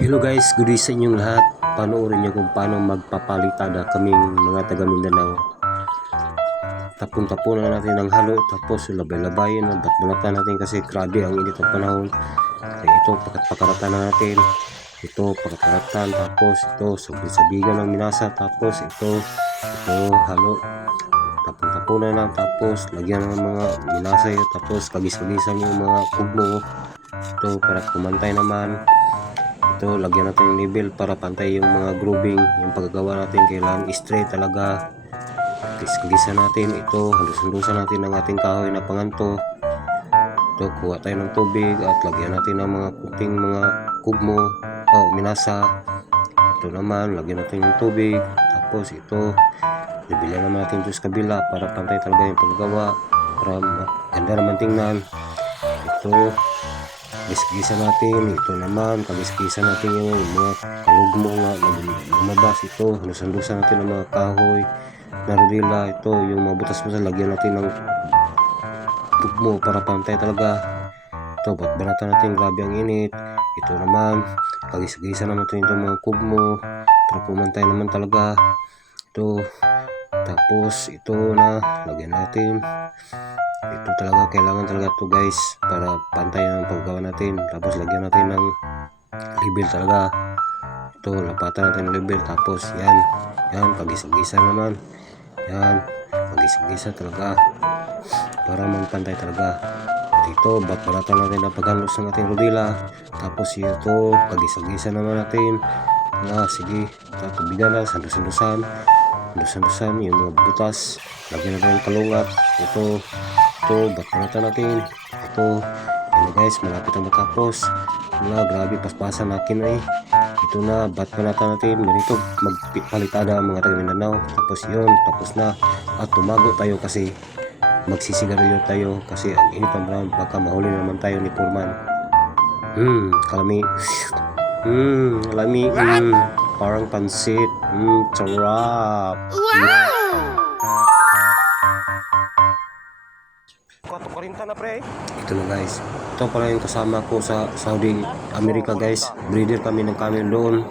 Hello guys, good day sa inyong lahat. Panoorin niyo kung paano magpapalitada kaming mga taga Mindanao. Tapon-tapunan natin ng halo, tapos labay-labayin na batbalatan natin kasi grabe ang init ng panahon. Kaya ito, pakaratan na natin. Ito, pakaratan, tapos ito, sabigan ng minasa, tapos ito halo. Tapon-tapunan na, tapos lagyan ng mga minasa yun, tapos kagis-kagisan yung mga kugmo. Ito, para kumantay naman. Ito, lagyan natin yung label para pantay yung mga grooving, yung paggagawa natin kailangan straight talaga. Kagisa natin ito, halus-halusan natin ang ating kahoy na panganto. Ito, kuha tayo ng tubig at lagyan natin ng mga kunting mga kugmo o minasa. Ito naman, lagyan natin yung tubig. Tapos ito, bibilihan naman natin ito sa kabila para pantay talaga yung paggagawa, para ganda naman tingnan. Ito, gisa natin, ito naman kagis-gisa natin yung mga kalugmo nga lumabas. Ito, halusan-halusan natin ang mga kahoy na rodila. Ito, yung mga butas-butas, lagyan natin ng tugmo para pantay talaga. Ito, batbalatan natin, grabe ang init. Ito naman, kagis-gisa naman natin itong mga kugmo para pumantay naman talaga. Ito, tapos ito na, lagyan natin. Ito talaga, kailangan talaga to guys para pantay ang paggawa natin. Tapos lagyan natin ng label talaga. Ito, lapatan natin ng label. Tapos yan, pagisa-gisa naman. Yan, pagisa-gisa talaga para magpantay talaga. At ito, batbalatan natin ang paghalos ng ating rodila. Tapos ito, pagisa-gisa naman natin. Sige, tatubigan na, sandusan yung mga butas. Lagyan natin ng kalungat. Ito, batbalatan natin. Ito, yan na guys, malapit na matapos. Grabe, paspasan natin na eh. Ito na, batbalatan natin. Ganito, magpalitada ang mga taga Mindanao. Tapos yun, tapos na. At tumago tayo kasi magsisigarilyo tayo kasi ang init ang panahon, baka mahuli naman tayo ni Foreman. Kalami. Parang pansit. Sarap. Kwato 40 na pre. Ito na guys. Ito pala yung kasama ko sa Saudi America guys. Breeder kami ng camel doon.